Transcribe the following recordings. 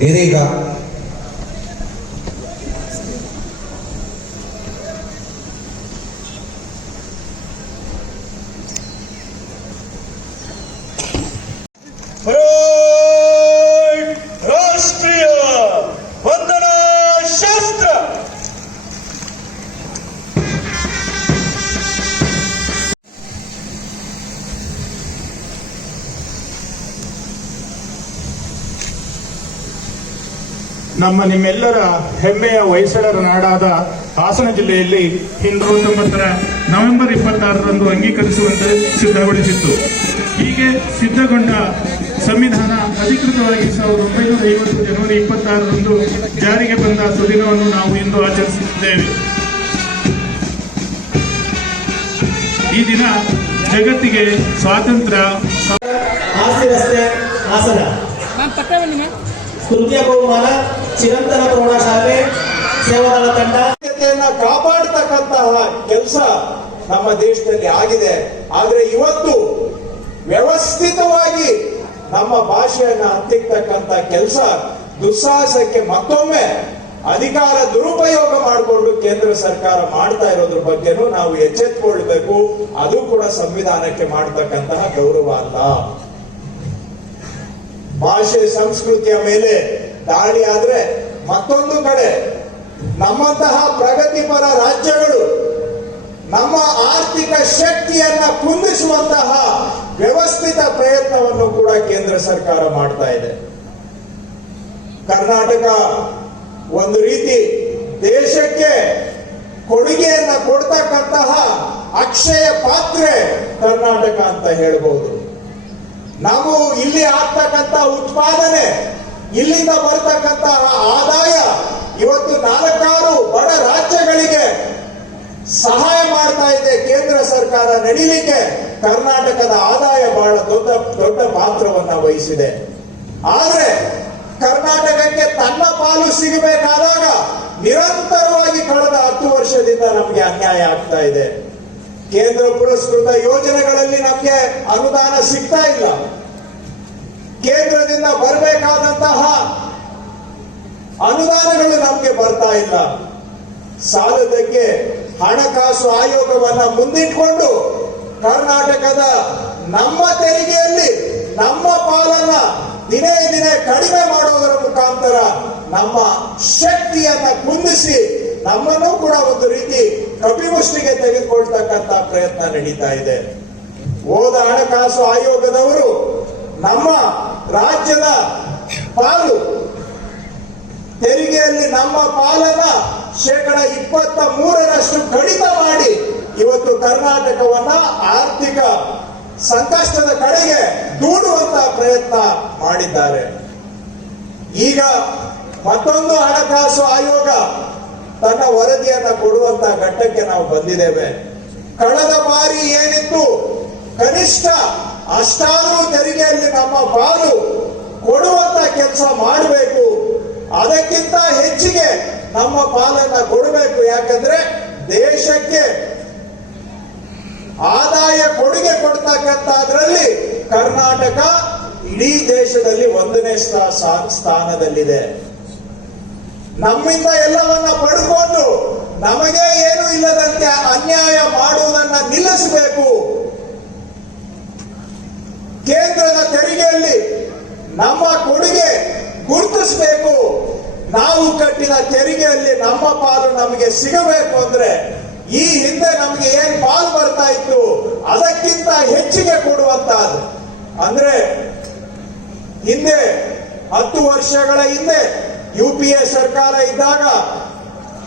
ಇದೀಗ ನಮ್ಮ ನಿಮ್ಮೆಲ್ಲರ ಹೆಮ್ಮೆಯ ಹೊಯ್ಸಳರ ನಾಡಾದ ಹಾಸನ ಜಿಲ್ಲೆಯಲ್ಲಿ ಹಿಂದೂ ಹತ್ತೊಂಬತ್ತರ ನವೆಂಬರ್ ಇಪ್ಪತ್ತಾರರಂದು ಅಂಗೀಕರಿಸುವಂತೆ ಸಿದ್ಧಗೊಳಿಸಿತ್ತು. ಹೀಗೆ ಸಿದ್ಧಗೊಂಡ ಸಂವಿಧಾನ ಅಧಿಕೃತವಾಗಿ ಸಾವಿರದ ಒಂಬೈನೂರ ಐವತ್ತು ಜನವರಿ ಇಪ್ಪತ್ತಾರರಂದು ಜಾರಿಗೆ ಬಂದ ಸುದಿನವನ್ನು ನಾವು ಇಂದು ಆಚರಿಸುತ್ತಿದ್ದೇವೆ. ಈ ದಿನ ಜಗತ್ತಿಗೆ ಸ್ವಾತಂತ್ರ್ಯ ತೃತೀಯ ಬಹುಮಾನ, ಚಿರಂತನ ಪ್ರೌಢಶಾಲೆ ಸೇವಾದಳ ತಂಡ. ಕಾಪಾಡತಕ್ಕಂತಹ ಕಾಪಾಡ್ತಕ್ಕಂತಹ ಕೆಲಸ ನಮ್ಮ ದೇಶದಲ್ಲಿ ಆಗಿದೆ. ಆದ್ರೆ ಇವತ್ತು ವ್ಯವಸ್ಥಿತವಾಗಿ ನಮ್ಮ ಭಾಷೆಯನ್ನ ಹತ್ತಿಕ್ತಕ್ಕಂತ ಕೆಲಸ ದುಸ್ಸಾಹಸಕ್ಕೆ ಮತ್ತೊಮ್ಮೆ ಅಧಿಕಾರ ದುರುಪಯೋಗ ಮಾಡಿಕೊಂಡು ಕೇಂದ್ರ ಸರ್ಕಾರ ಮಾಡ್ತಾ ಇರೋದ್ರ ಬಗ್ಗೆನೂ ನಾವು ಎಚ್ಚೆತ್ಕೊಳ್ಬೇಕು. ಅದು ಕೂಡ ಸಂವಿಧಾನಕ್ಕೆ ಮಾಡತಕ್ಕಂತಹ ಗೌರವ ಅಲ್ಲ. ಭಾಷೆ ಸಂಸ್ಕೃತಿಯ ಮೇಲೆ ದಾಳಿ ಆದ್ರೆ ಮತ್ತೊಂದು ಕಡೆ ನಮ್ಮಂತಹ ಪ್ರಗತಿಪರ ರಾಜ್ಯಗಳು ನಮ್ಮ ಆರ್ಥಿಕ ಶಕ್ತಿಯನ್ನ ಕುಂದಿಸುವಂತಹ ವ್ಯವಸ್ಥಿತ ಪ್ರಯತ್ನವನ್ನು ಕೂಡ ಕೇಂದ್ರ ಸರ್ಕಾರ ಮಾಡ್ತಾ ಇದೆ. ಕರ್ನಾಟಕ ಒಂದು ರೀತಿ ದೇಶಕ್ಕೆ ಕೊಡುಗೆಯನ್ನ ಕೊಡ್ತಕ್ಕಂತಹ ಅಕ್ಷಯ ಪಾತ್ರೆ ಕರ್ನಾಟಕ ಅಂತ ಹೇಳ್ಬಹುದು ನಾವು ಇಲ್ಲಿ ಆಗ್ತಕ್ಕಂತ ಉತ್ಪಾದನೆ, ಇಲ್ಲಿಂದ ಬರ್ತಕ್ಕಂತಹ ಆದಾಯ ಇವತ್ತು ನಾಲ್ಕಾರು ಬಡ ರಾಜ್ಯಗಳಿಗೆ ಸಹಾಯ ಮಾಡ್ತಾ ಇದೆ. ಕೇಂದ್ರ ಸರ್ಕಾರ ನಡೀಲಿಕ್ಕೆ ಕರ್ನಾಟಕದ ಆದಾಯ ಬಹಳ ದೊಡ್ಡ ದೊಡ್ಡ ಪಾತ್ರವನ್ನ ವಹಿಸಿದೆ. ಆದ್ರೆ ಕರ್ನಾಟಕಕ್ಕೆ ತನ್ನ ಪಾಲು ಸಿಗಬೇಕಾದಾಗ ನಿರಂತರವಾಗಿ ಕಳೆದ ಹತ್ತು ವರ್ಷದಿಂದ ನಮಗೆ ಅನ್ಯಾಯ ಆಗ್ತಾ ಇದೆ. ಕೇಂದ್ರ ಪುರಸ್ಕೃತ ಯೋಜನೆಗಳಲ್ಲಿ ನಮಗೆ ಅನುದಾನ ಸಿಗ್ತಾ ಇಲ್ಲ. ಕೇಂದ್ರದಿಂದ ಬರಬೇಕಾದಂತಹ ಅನುದಾನಗಳು ನಮಗೆ ಬರ್ತಾ ಇಲ್ಲ. ಸಾಲದಕ್ಕೆ ಹಣಕಾಸು ಆಯೋಗವನ್ನ ಮುಂದಿಟ್ಕೊಂಡು ಕರ್ನಾಟಕದ ನಮ್ಮ ತೆರಿಗೆಯಲ್ಲಿ ನಮ್ಮ ಪಾಲನ್ನ ದಿನೇ ದಿನೇ ಕಡಿಮೆ ಮಾಡೋದರ ಮುಖಾಂತರ ನಮ್ಮ ಶಕ್ತಿಯನ್ನ ಕುಂದಿಸಿ ನಮ್ಮನ್ನು ಕೂಡ ಒಂದು ರೀತಿ ಕಪಿಮುಷ್ಟಿಗೆ ತೆಗೆದುಕೊಳ್ತಕ್ಕಂತ ಪ್ರಯತ್ನ ನಡೀತಾ ಇದೆ. ಹೋದ ಹಣಕಾಸು ಆಯೋಗದವರು ನಮ್ಮ ರಾಜ್ಯದ ಪಾಲು, ತೆರಿಗೆಯಲ್ಲಿ ನಮ್ಮ ಪಾಲನ ಶೇಕಡ ಇಪ್ಪತ್ತ ಮೂರರಷ್ಟು ಕಡಿತ ಮಾಡಿ ಇವತ್ತು ಕರ್ನಾಟಕವನ್ನ ಆರ್ಥಿಕ ಸಂಕಷ್ಟದ ಕಡೆಗೆ ದೂಡುವಂತಹ ಪ್ರಯತ್ನ ಮಾಡಿದ್ದಾರೆ. ಈಗ ಮತ್ತೊಂದು ಹಣಕಾಸು ಆಯೋಗ ತನ್ನ ವರದಿಯನ್ನ ಕೊಡುವಂತ ಘಟ್ಟಕ್ಕೆ ನಾವು ಬಂದಿದ್ದೇವೆ. ಕಳೆದ ಬಾರಿ ಏನಿತ್ತು? ಕನಿಷ್ಠ ಅಷ್ಟಾದರೂ ತೆರಿಗೆಯಲ್ಲಿ ನಮ್ಮ ಪಾಲು ಕೊಡುವಂತ ಕೆಲಸ ಮಾಡಬೇಕು. ಅದಕ್ಕಿಂತ ಹೆಚ್ಚಿಗೆ ನಮ್ಮ ಪಾಲನ್ನ ಕೊಡಬೇಕು. ಯಾಕಂದ್ರೆ ದೇಶಕ್ಕೆ ಆದಾಯ ಕೊಡುಗೆ ಕೊಡ್ತಕ್ಕಂಥದ್ರಲ್ಲಿ ಕರ್ನಾಟಕ ಇಡೀ ದೇಶದಲ್ಲಿ ಒಂದನೇ ಸ್ಥಾ- ಸ್ಥಾ- ಸ್ಥಾನದಲ್ಲಿದೆ. ನಮ್ಮಿಂದ ಎಲ್ಲವನ್ನ ಪಡೆದುಕೊಂಡು ನಮಗೆ ಏನು ಇಲ್ಲದಂತೆ ಅನ್ಯಾಯ ಮಾಡುವುದನ್ನ ನಿಲ್ಲಿಸಬೇಕು. ಕೇಂದ್ರದ ತೆರಿಗೆಯಲ್ಲಿ ನಮ್ಮ ಕೊಡುಗೆ ಗುರುತಿಸಬೇಕು. ನಾವು ಕಟ್ಟಿದ ತೆರಿಗೆಯಲ್ಲಿ ನಮ್ಮ ಪಾಲು ನಮಗೆ ಸಿಗಬೇಕು ಅಂದ್ರೆ ಈ ಹಿಂದೆ ನಮಗೆ ಏನ್ ಪಾಲು ಬರ್ತಾ ಇತ್ತು ಅದಕ್ಕಿಂತ ಹೆಚ್ಚಿಗೆ ಕೊಡುವಂತಹದ್ದು. ಅಂದ್ರೆ ಹಿಂದೆ ಹತ್ತು ವರ್ಷಗಳ ಹಿಂದೆ ಯು ಪಿ ಎ ಸರ್ಕಾರ ಇದ್ದಾಗ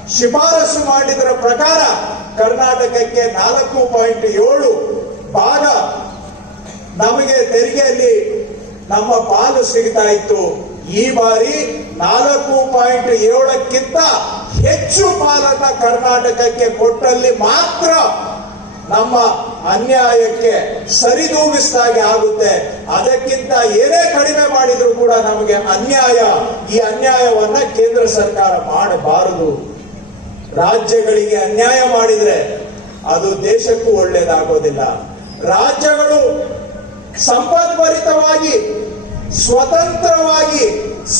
ಶಿಫಾರಸು ಮಾಡಿದರ ಪ್ರಕಾರ ಕರ್ನಾಟಕಕ್ಕೆ ನಾಲ್ಕು ಪಾಯಿಂಟ್ ಏಳು ಭಾಗ ನಮಗೆ ತೆರಿಗೆಯಲ್ಲಿ ನಮ್ಮ ಪಾಲು ಸಿಗ್ತಾ ಇತ್ತು. ಈ ಬಾರಿ ನಾಲ್ಕು ಪಾಯಿಂಟ್ ಏಳಕ್ಕಿಂತ ಹೆಚ್ಚು ಪಾಲನ್ನ ಕರ್ನಾಟಕಕ್ಕೆ ಕೊಟ್ಟಲ್ಲಿ ಮಾತ್ರ ನಮ್ಮ ಅನ್ಯಾಯಕ್ಕೆ ಸರಿದೂಗಿಸ್ದಾಗೆ ಆಗುತ್ತೆ. ಅದಕ್ಕಿಂತ ಏನೇ ಕಡಿಮೆ ಮಾಡಿದ್ರು ಕೂಡ ನಮಗೆ ಅನ್ಯಾಯ, ಈ ಅನ್ಯಾಯವನ್ನ ಕೇಂದ್ರ ಸರ್ಕಾರ ಮಾಡಬಾರದು. ರಾಜ್ಯಗಳಿಗೆ ಅನ್ಯಾಯ ಮಾಡಿದ್ರೆ ಅದು ದೇಶಕ್ಕೂ ಒಳ್ಳೇದಾಗೋದಿಲ್ಲ. ರಾಜ್ಯಗಳು ಸಂಪದ್ಭರಿತವಾಗಿ ಸ್ವತಂತ್ರವಾಗಿ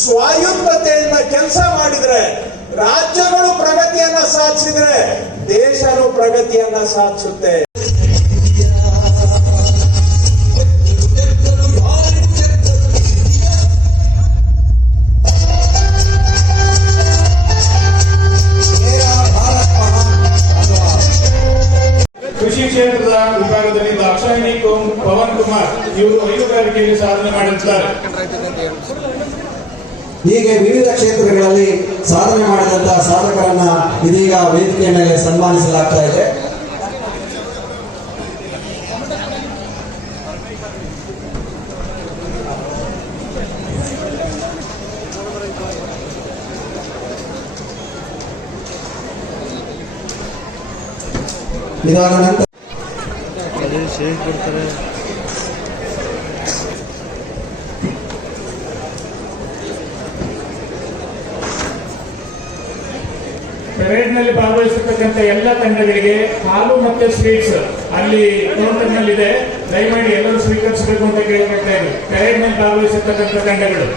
ಸ್ವಾಯತ್ತತೆಯಿಂದ ಕೆಲಸ ಮಾಡಿದ್ರೆ ರಾಜ್ಯಗಳು ಪ್ರಗತಿಯನ್ನ ಸಾಧಿಸಿದ್ರೆ ದೇಶನು ಪ್ರಗತಿಯನ್ನ ಸಾಧಿಸುತ್ತೆ. ಕೃಷಿ ಕ್ಷೇತ್ರದ ವಿಭಾಗದಲ್ಲಿ ದಾಕ್ಷಾಯಿಣಿ ಪವನ್ ಕುಮಾರ್ ಇವರು ಹೈನುಗಾರಿಕೆಯಲ್ಲಿ ಸಾಧನೆ ಮಾಡಿದ್ದಾರೆ ಹೀಗೆ ವಿವಿಧ ಕ್ಷೇತ್ರಗಳಲ್ಲಿ ಸಾಧನೆ ಮಾಡಿದಂತಹ ಸಾಧಕರನ್ನ ಇದೀಗ ವೇದಿಕೆಯ ಮೇಲೆ ಸನ್ಮಾನಿಸಲಾಗ್ತಾ ಇದೆ. ಇದಾದ ನಂತರ ಪೆರೇಡ್ನಲ್ಲಿ ಭಾಗವಹಿಸತಕ್ಕಂಥ ಎಲ್ಲ ತಂಡಗಳಿಗೆ ಹಾಲು ಮತ್ತೆ ಸ್ವೀಟ್ಸ್ ಅಲ್ಲಿ ಕೌಂಟರ್ನಲ್ಲಿ ದಯಮಾಡಿ ಎಲ್ಲರೂ ಸ್ವೀಕರಿಸಬೇಕು ಅಂತ ಕೇಳ್ಕೊಳ್ತಾ ಇದ್ದೀವಿ ಪೆರೇಡ್ನಲ್ಲಿ ಭಾಗವಹಿಸತಕ್ಕಂಥ ತಂಡಗಳು.